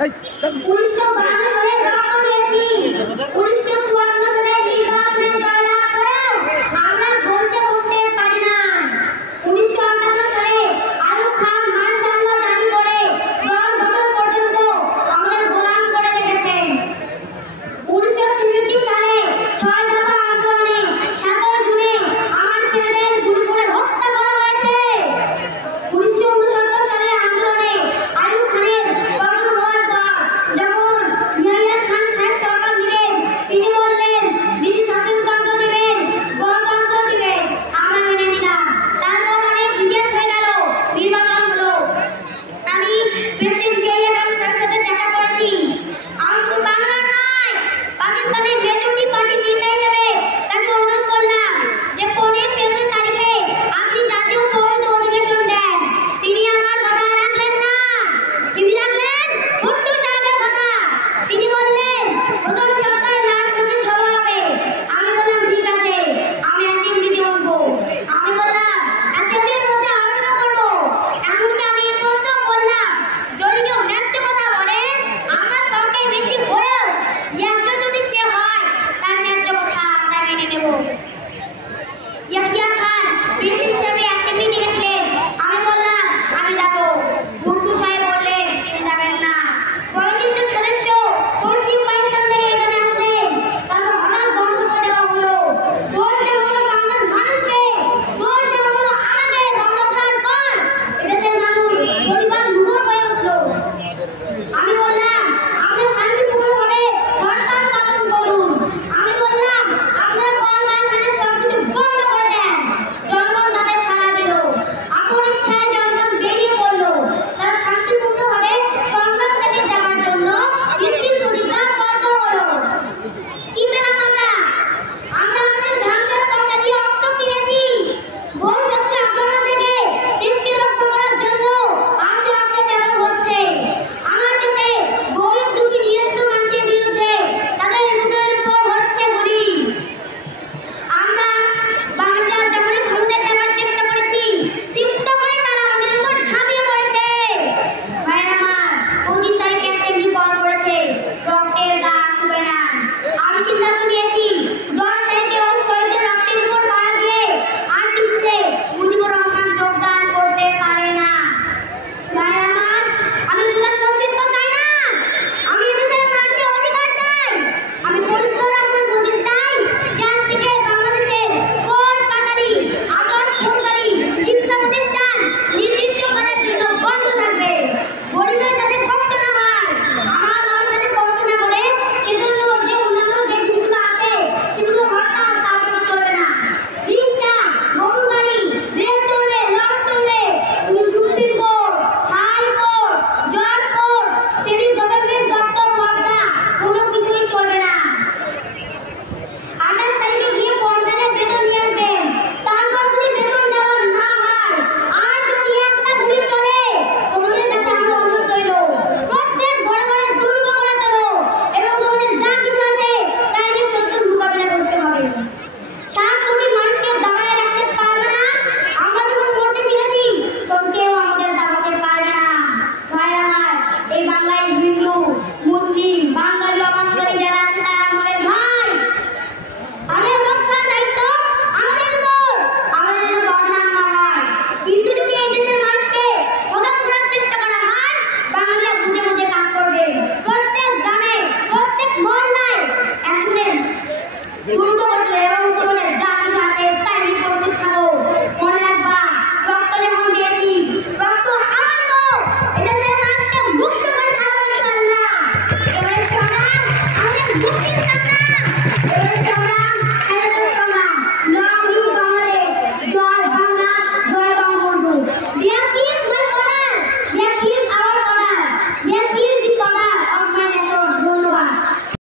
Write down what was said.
哎，等我一下。